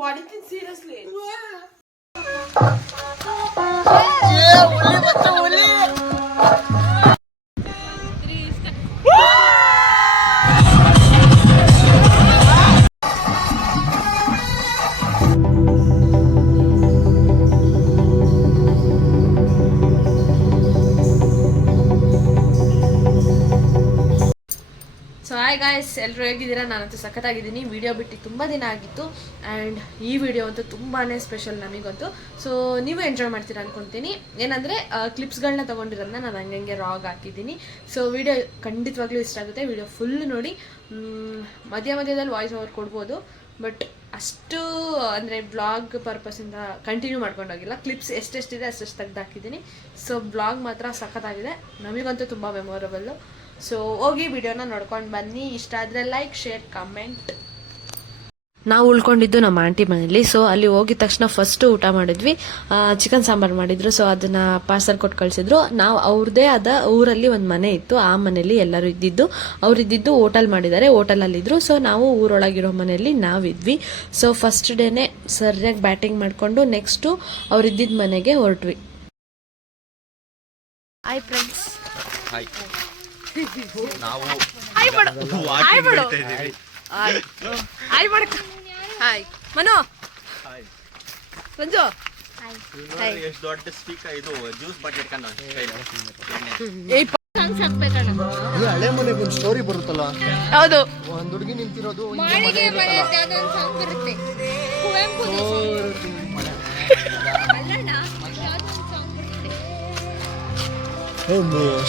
ಹೊಡಿತೀನಿ seriously. So hi guys, ಎಲ್ಲರೂ ಹೇಗಿದ್ದೀರಾ? ನಾನಂತೂ ಸಖತ್ತಾಗಿದ್ದೀನಿ. ವಿಡಿಯೋ ಬಿಟ್ಟು ತುಂಬ ದಿನ ಆಗಿತ್ತು ಆ್ಯಂಡ್ ಈ ವಿಡಿಯೋ ಅಂತೂ ತುಂಬಾ ಸ್ಪೆಷಲ್ ನಮಗಂತೂ. ಸೊ ನೀವು ಎಂಜಾಯ್ ಮಾಡ್ತೀರಾ ಅಂದ್ಕೊತೀನಿ. ಏನಂದರೆ ಕ್ಲಿಪ್ಸ್ಗಳನ್ನ ತೊಗೊಂಡಿರೋದನ್ನ ನಾನು ಹಂಗೆ ರಾಗ್ ಹಾಕಿದ್ದೀನಿ. ಸೊ ವಿಡಿಯೋ ಖಂಡಿತವಾಗ್ಲೂ ಇಷ್ಟ ಆಗುತ್ತೆ. ವಿಡಿಯೋ ಫುಲ್ ನೋಡಿ. ಮಧ್ಯದಲ್ಲಿ ವಾಯ್ಸ್ ಓವರ್ ಕೊಡ್ಬೋದು, ಬಟ್ ಅಷ್ಟು ಅಂದರೆ ಬ್ಲಾಗ್ ಪರ್ಪಸಿಂದ ಕಂಟಿನ್ಯೂ ಮಾಡ್ಕೊಂಡೋಗಿಲ್ಲ. ಕ್ಲಿಪ್ಸ್ ಎಷ್ಟೆಷ್ಟಿದೆ ಅಷ್ಟು ತೆಗ್ದು ಹಾಕಿದ್ದೀನಿ. ಸೊ ಬ್ಲಾಗ್ ಮಾತ್ರ ಸಖತ್ತಾಗಿದೆ, ನಮಗಂತೂ ತುಂಬ ಮೆಮೊರಬಲ್ಲು. ಸೊ ಹೋಗಿ ವಿಡಿಯೋನ ನೋಡ್ಕೊಂಡು ಬನ್ನಿ. ಇಷ್ಟ ಆದರೆ ಲೈಕ್, ಶೇರ್, ಕಮೆಂಟ್. ನಾವು ಉಳ್ಕೊಂಡಿದ್ದು ನಮ್ಮ ಆಂಟಿ ಮನೇಲಿ. ಸೊ ಅಲ್ಲಿ ಹೋಗಿದ ತಕ್ಷಣ ಫಸ್ಟ್ ಊಟ ಮಾಡಿದ್ವಿ. ಚಿಕನ್ ಸಾಂಬಾರು ಮಾಡಿದ್ರು. ಸೊ ಅದನ್ನ ಪಾರ್ಸಲ್ ಕೊಟ್ಟು ಕಳಿಸಿದ್ರು. ನಾವು ಅವ್ರದ್ದೇ ಆದ ಊರಲ್ಲಿ ಒಂದು ಮನೆ ಇತ್ತು, ಆ ಮನೇಲಿ ಎಲ್ಲರೂ ಇದ್ದಿದ್ದು. ಅವ್ರಿದ್ದು ಹೋಟೆಲ್ ಮಾಡಿದ್ದಾರೆ, ಹೋಟೆಲಲ್ಲಿದ್ದರು. ಸೊ ನಾವು ಊರೊಳಗಿರೋ ಮನೆಯಲ್ಲಿ ನಾವಿದ್ವಿ. ಸೊ ಫಸ್ಟ್ ಡೇನೆ ಸರಿಯಾಗಿ ಬ್ಯಾಟಿಂಗ್ ಮಾಡಿಕೊಂಡು ನೆಕ್ಸ್ಟು ಅವ್ರಿದ್ದಿದ್ದ ಮನೆಗೆ ಹೊರಟ್ವಿ. Hi friends. ಹಾಯ್. ನಾವು ಹಾಯ್ ಮನು. ರಂಜು ಎಷ್ಟು ದೊಡ್ಡ ಸ್ಪೀಕರ್ ಇದು, ಜ್ಯೂಸ್ ಬಾಟ್ಲಿ ಇಟ್ಕೊಂಡು ಹಳೆ ಮನೆಗೆ ಒಂದು ಸ್ಟೋರಿ ಬರುತ್ತಲ್ಲ. ಹೌದು, ಒಂದು ಹುಡುಗಿ ನಿಂತಿರೋದು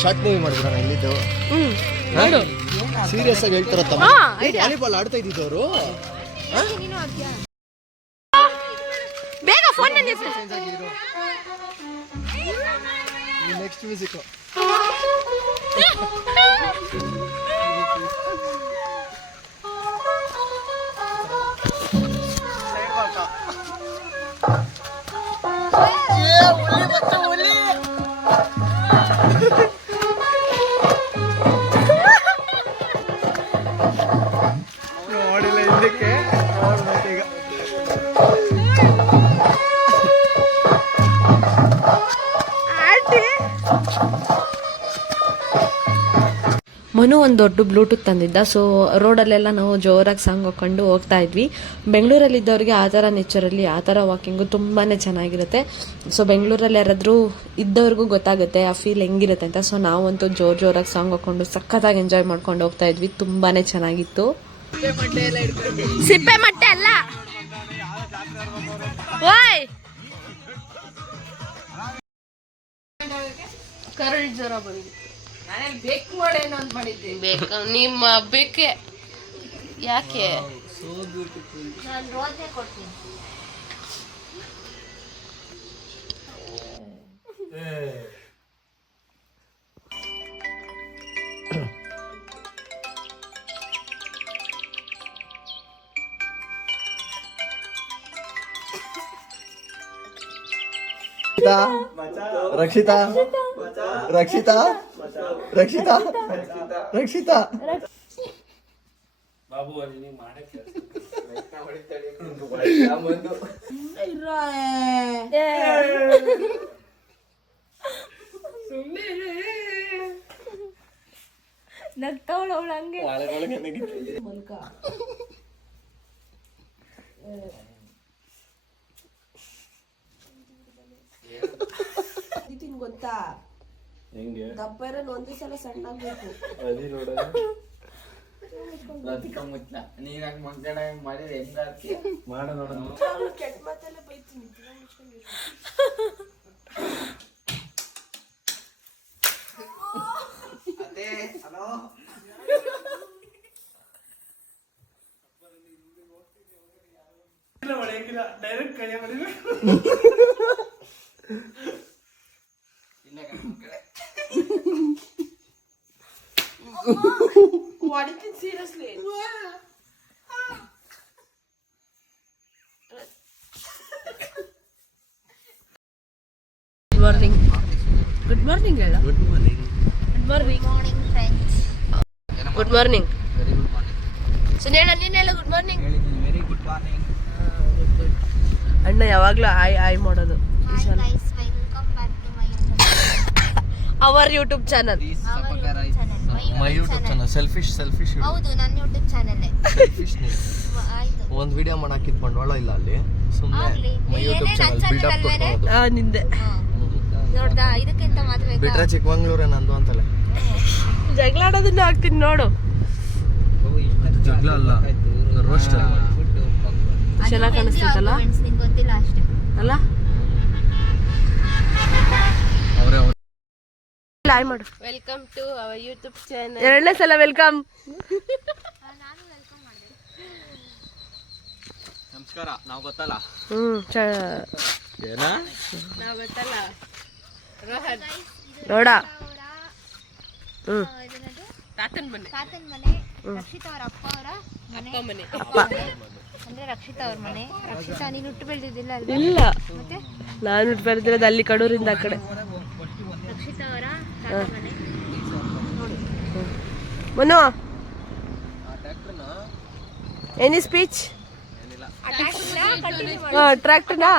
ಶಾರ್ಟ್ ಮೂವಿ ಮಾಡಿದ್ರ ಇಲ್ಲಿದ್ದು. ಸೀರಿಯಸ್ ಆಗಿ ಹೇಳ್ತಾರತ್ತ. ವಾಲಿಬಾಲ್ ಆಡ್ತಾ ಇದ್ದಿದ್ದವರು. ಬೇಗ ಫೋನ್ ನೆಕ್ಸ್ಟ್ ಮ್ಯೂಸಿಕ್. ನೋಡಿಲ್ಲ ಹಿಂದಕ್ಕೆ ಈಗ. ಮನು ಒಂದು ದೊಡ್ಡ ಬ್ಲೂಟೂತ್ ತಂದಿದ್ದ. ಸೊ ರೋಡಲ್ಲೆಲ್ಲ ನಾವು ಜೋರಾಗಿ ಸಾಂಗ್ ಹಾಕೊಂಡು ಹೋಗ್ತಾ ಇದ್ವಿ. ಬೆಂಗಳೂರಲ್ಲಿದ್ದವ್ರಿಗೆ ಆ ಥರ ನೇಚರಲ್ಲಿ ಆ ಥರ ವಾಕಿಂಗು ತುಂಬಾ ಚೆನ್ನಾಗಿರುತ್ತೆ. ಸೊ ಬೆಂಗಳೂರಲ್ಲಿ ಯಾರಾದರೂ ಇದ್ದವ್ರಿಗೂ ಗೊತ್ತಾಗುತ್ತೆ ಆ ಫೀಲ್ ಹೆಂಗಿರುತ್ತೆ ಅಂತ. ಸೊ ನಾವಂತೂ ಜೋರಾಗಿ ಸಾಂಗ್ ಹಾಕೊಂಡು ಸಖತ್ತಾಗಿ ಎಂಜಾಯ್ ಮಾಡ್ಕೊಂಡು ಹೋಗ್ತಾ ಇದ್ವಿ. ತುಂಬಾ ಚೆನ್ನಾಗಿತ್ತು. ಸಿಪ್ಪೆ ಮಟ್ಟೆ ಅಲ್ಲ, ಕರಳು ಜ್ವರ ಬಂದಿದೆ. ನಾನೇನು ಬೇಕು ಮಾಡೇನೋ ಅಂತ ಮಾಡಿದ್ದೆ. ಬೇಕು ನಿಮ್ಮ ಬೇಕೆ ಯಾಕೆ? ನಾನು ರೋಜೆ ಕೊಡ್ತೀನಿ. ರಕ್ಷಿತಾ ರಕ್ಷಿತಾ ರಕ್ಷಿತಾ ರಕ್ಷಿತಾ ಬಾಬು ಅಲ್ಲಿ ಮಾಡಕ್ಕೆ ನಗ್ತಾವಳ ಹಂಗೆ ಗೊತ್ತಾ? ಹೆಂಗೆ ದಪ್ಪ ಇರೋದು ಒಂದೇ ಸಲ ಸಣ್ಣ ಆಗ್ಬೇಕು. ಅದಿ ನೋಡೋಣ. ನೀನಾಗ ಮಂಗಡ ಮಾಡಿದ್ರೆ ಹೆಂಗಾಗ್ತಿ ಮಾಡ ನೋಡೋಣ. ಕೆಟ್ಟ ಮಾತೆಲ್ಲ ಬೈತೀನಿ. ಅದೇ ಹಲೋ ಡೈರೆಕ್ಟ್ ಕೈ ಮಾಡಿದ್ರೆ ಹೊಡಿತೀನಿ seriously. Good morning. Good morning ಹೇಳ. Good morning. Good morning friends. Good morning. ಸುನೇಳ ನೀನೆಲ್ಲ ಗುಡ್ ಮಾರ್ನಿಂಗ್. Good morning. ಅಣ್ಣ ಯಾವಾಗಲೂ ಆಯ್ ಮಾಡೋದು our YouTube channel. My YouTube channel selfish ಹೌದು, ನನ್ನ ಯೂಟ್ಯೂಬ್ ಚಾನಲ್. ಒಂದು ವಿಡಿಯೋ ಮಾಡಾಕಿದ್ ಬಂಡವಾಳ ಇಲ್ಲ ಅಲ್ಲಿ, ಸುಮ್ಮನೆ ಮೈ ಯೂಟ್ಯೂಬ್ ಚಾನಲ್ ಬಿಲ್ಡಪ್ ಕೊಟ್ಕೊಳ್ಳೋದು. ನಿಂದೆ ನೋಡ್ದಾ, ಇದಕ್ಕಿಂತ ಮಾತ್ರ ಬಿಟ್ರೆ ಚಿಕ್ಕಮಂಗ್ಳೂರೇ ನಂದು ಅಂತಲೇ. ಜಗಳ ಆಡೋದನ್ನ ಹಾಕ್ತೀನಿ ನೋಡು. ಜಗಳ ಅಲ್ಲ, ರೋಸ್ಟ್ ಅಲ್ಲ. ಚೆನ್ನಾಗಿ ಕಾಣಿಸ್ತೈತಲ್ಲ ನಿಂಗೆ ಗೊತ್ತಿಲ್ಲ ಅಷ್ಟೇ ಅಲ್ಲ. ಅವರೇ ಹಾಯ್ ಮಾಡು. Welcome to our YouTube channel. ಎರಡನೇ ಸಲ ವೆಲ್ಕಮ್. ನಮಸ್ಕಾರ. ನಾವು ಗೊತ್ತಲ್ಲ ಏನಾ ನಾವು ಗೊತ್ತಲ್ಲ ರೋಹನ್ ನೋಡ. ತಾತನ್ ಮನೆ. ತಾತನ ಮನೆ, ರಕ್ಷಿತಾ ಅವ್ರ ಅಪ್ಪ ಅವರ ಅಪ್ಪ ಮನೆ. ಅಂದ್ರೆ ರಕ್ಷಿತಾ ಅವ್ರ ಮನೆ. ರಕ್ಷಿತಾ ನೀನು ಹುಟ್ಟು ಬೆಳೆದಿದ್ದಿಲ್ಲ ಅಲ್ವಾ? ಇಲ್ಲ, ಮತ್ತೆ ನಾನು ಬರ್ದಿರೋದು ಅಲ್ಲಿ ಕಡೂರಿಂದ ಆ ಕಡೆ. ರಕ್ಷಿತಾ ಅವರ ತಾತ ಮನೆ. Manu, any speech? ಟ್ರ್ಯಾಕ್ಟರ್ನಾ?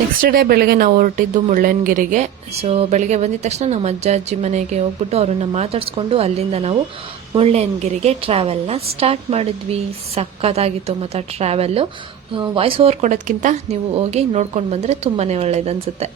ನೆಕ್ಸ್ಟ್ ಡೇ ಬೆಳಗ್ಗೆ ನಾವು ಹೊರಟಿದ್ದು ಮುಳ್ಳಯ್ಯನಗಿರಿಗೆ. ಸೊ ಬೆಳಗ್ಗೆ ಬಂದಿದ ತಕ್ಷಣ ನಮ್ಮ ಅಜ್ಜ ಅಜ್ಜಿ ಮನೆಗೆ ಹೋಗ್ಬಿಟ್ಟು ಅವ್ರನ್ನ ಮಾತಾಡಿಸ್ಕೊಂಡು ಅಲ್ಲಿಂದ ನಾವು ಮುಳ್ಳಯ್ಯನಗಿರಿಗೆ ಟ್ರಾವೆಲ್ನ ಸ್ಟಾರ್ಟ್ ಮಾಡಿದ್ವಿ. ಸಖತ್ತಾಗಿತ್ತು ಮತ್ತು ಟ್ರಾವೆಲ್ಲು. ವಾಯ್ಸ್ ಓವರ್ ಕೊಡೋದಕ್ಕಿಂತ ನೀವು ಹೋಗಿ ನೋಡ್ಕೊಂಡು ಬಂದರೆ ತುಂಬಾ ಒಳ್ಳೇದು ಅನಿಸುತ್ತೆ.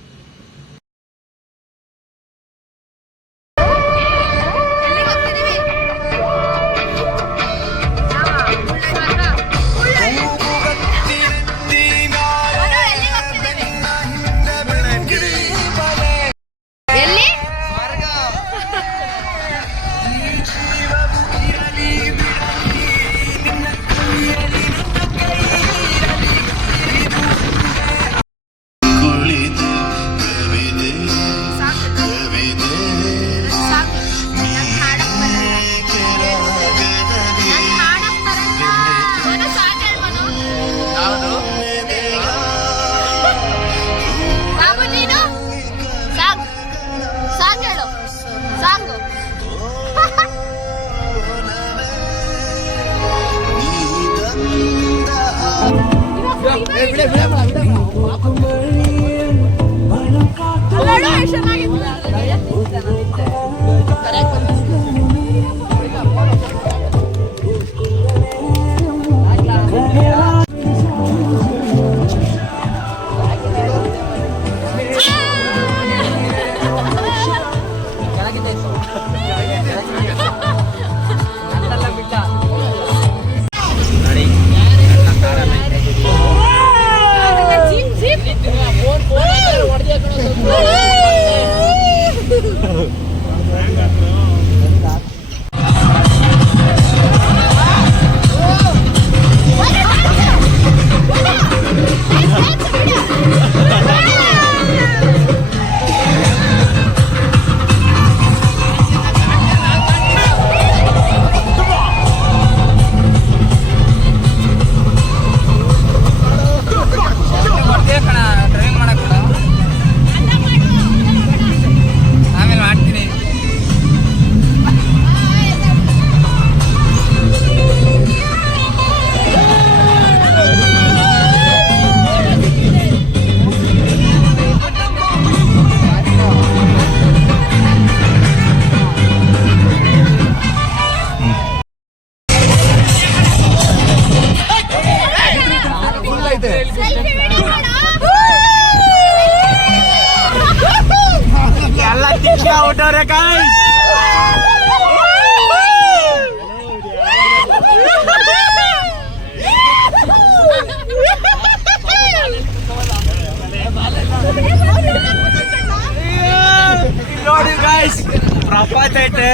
ಸಖತ್ತೈತೆ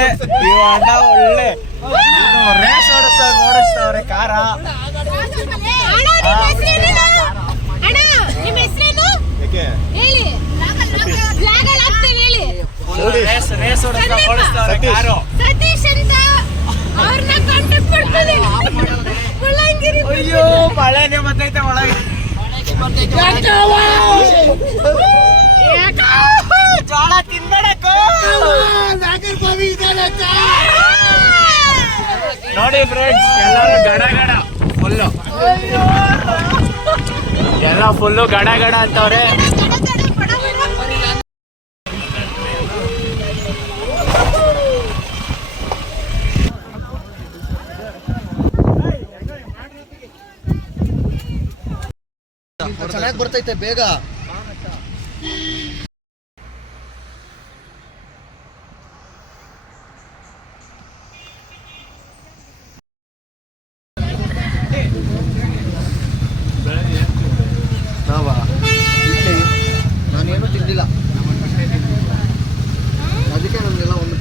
ಇವ ಅಣ್ಣ ಒಳ್ಳೆ ರೇಸ್ ಓಡಿಸ್ತಾವ್ರೆ ಕಾರ. ರೇಸ್ ಓಡಿಸ್ತಾವ್ರೆ ಕಾರು. ಅಯ್ಯೋ ಮಳೆನೇ ಬರ್ತೈತೆ ಒಳಗೆ. ಜೋಳ ತಿನ್ಬೇಡಕ್ಕ ನೋಡಿ ಫ್ರೆಂಡ್ಸ್, ಎಲ್ಲರೂ ಗಡ ಗಡ ಫುಲ್ಲು, ಎಲ್ಲ ಫುಲ್ಲು ಗಡ ಗಡ ಅಂತವ್ರೆ. ಚೆನ್ನಾಗಿ ಬರ್ತೈತೆ ಬೇಗ. ನಾನೇನು ತಿಂದಿಲ್ಲ, ಅದಕ್ಕೆ ನಮಗೆಲ್ಲ ಒಂದು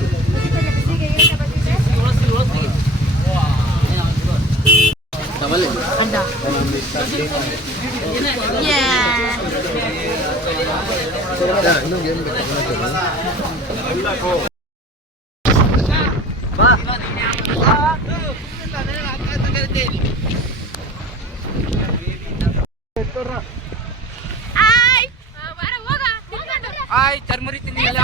ಇನ್ನೊಂದು ಏನು ಬೇಕು ಚರ್ಮುರಿ ತಿನ್ನಿಲ್ಲ.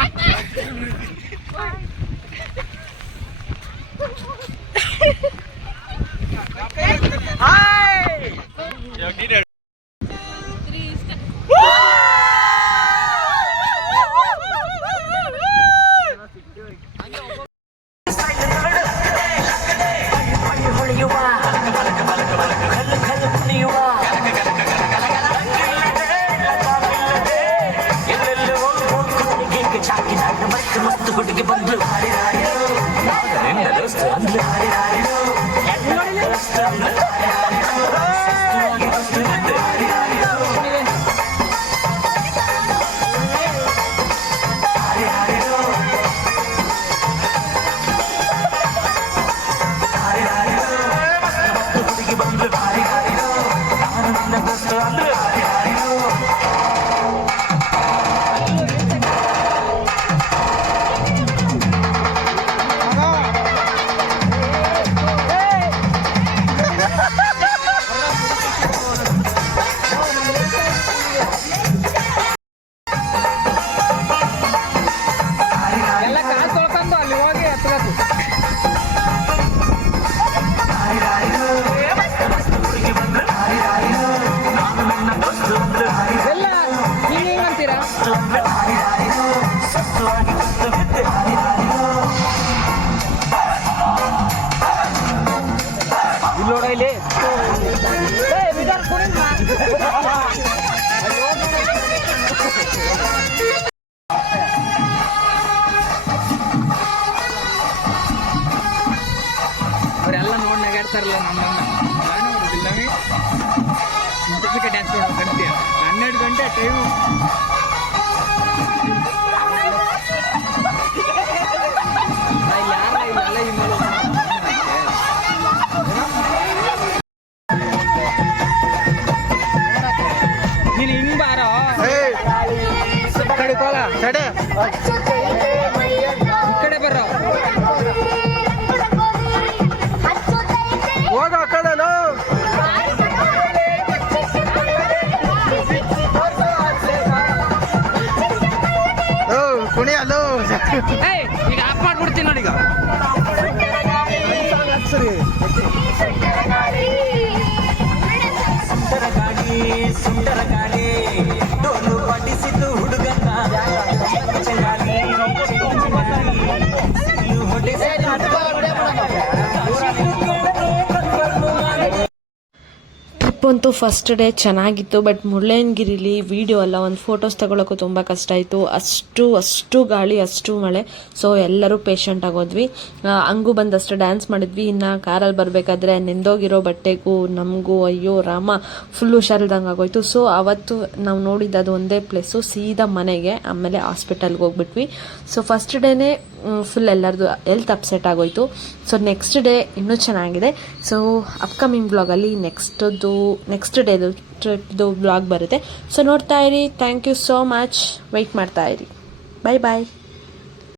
ಅವರೆಲ್ಲ ನೋಡಿ ನಗಾಡ್ತಾರಲ್ಲ ನಮ್ಮನ್ನ. ನಾನು ಬರೋದಿಲ್ಲವೇ ಇಂಟರ್ವ್ಯೂಗೆ ಡ್ಯಾನ್ಸ್ ಮಾಡೋಕೆ ಅಂತೀಯ. 12 ಗಂಟೆ ಟೈಮು. ನೀನು ಹಿಂಗ್ ಬಾರೋ ಕಡೆ ಕೋಲ ಸಡೆ ಈ ಕಡೆ ಬರೋ ಹೋಗ ಆ ಕಡೆನೋ. ಕುಣಿಯಲ್ಲೋ ಈಗ ಆಫ್ ಮಾಡ್ಬಿಡ್ತೀನಿ ನೋಡಿ. ಈಗ ಸರಿ ಸುಂದರ ಗಾಳಿ ಡೋಲು ಪಡಿಸಿತು ಹುಡುಗನ್ನ ಅಂತೂ ಫಸ್ಟ್ ಡೇ ಚೆನ್ನಾಗಿತ್ತು. ಬಟ್ ಮುಳ್ಳಯ್ಯನಗಿರಿಲಿ ವಿಡಿಯೋ ಅಲ್ಲ, ಒಂದು ಫೋಟೋಸ್ ತಗೊಳ್ಳೋಕ್ಕೂ ತುಂಬ ಕಷ್ಟ ಆಯಿತು. ಅಷ್ಟು ಗಾಳಿ, ಅಷ್ಟು ಮಳೆ. ಸೊ ಎಲ್ಲರೂ ಪೇಷಂಟ್ ಆಗೋದ್ವಿ. ಹಂಗೂ ಬಂದಷ್ಟು ಡ್ಯಾನ್ಸ್ ಮಾಡಿದ್ವಿ. ಇನ್ನು ಕಾರಲ್ಲಿ ಬರಬೇಕಾದ್ರೆ ನೆಂದೋಗಿರೋ ಬಟ್ಟೆಗೂ ನಮಗೂ ಅಯ್ಯೋ ರಾಮ ಫುಲ್ ಹುಷಾರಿಲ್ದಂಗೆ ಆಗೋಯ್ತು. ಸೊ ಅವತ್ತು ನಾವು ನೋಡಿದ್ದು ಅದು ಒಂದೇ ಪ್ಲೇಸು, ಸೀದಾ ಮನೆಗೆ, ಆಮೇಲೆ ಹಾಸ್ಪಿಟಲ್ಗೆ ಹೋಗ್ಬಿಟ್ವಿ. ಸೊ ಫಸ್ಟ್ ಡೇನೇ ಫುಲ್ ಎಲ್ಲರದು ಹೆಲ್ತ್ ಅಪ್ಸೆಟ್ ಆಗೋಯ್ತು. ಸೊ ನೆಕ್ಸ್ಟ್ ಡೇ ಇನ್ನೂ ಚೆನ್ನಾಗಿದೆ. ಸೊ ಅಪ್ಕಮಿಂಗ್ ಬ್ಲಾಗಲ್ಲಿ ನೆಕ್ಸ್ಟ್ ಡೇದು ಟ್ರಿಪ್ದು ಬ್ಲಾಗ್ ಬರುತ್ತೆ. ಸೊ ನೋಡ್ತಾ ಇರಿ. Thank you so much. Wait ಮಾಡ್ತಾ ಇರಿ. ಬಾಯ್ ಬಾಯ್.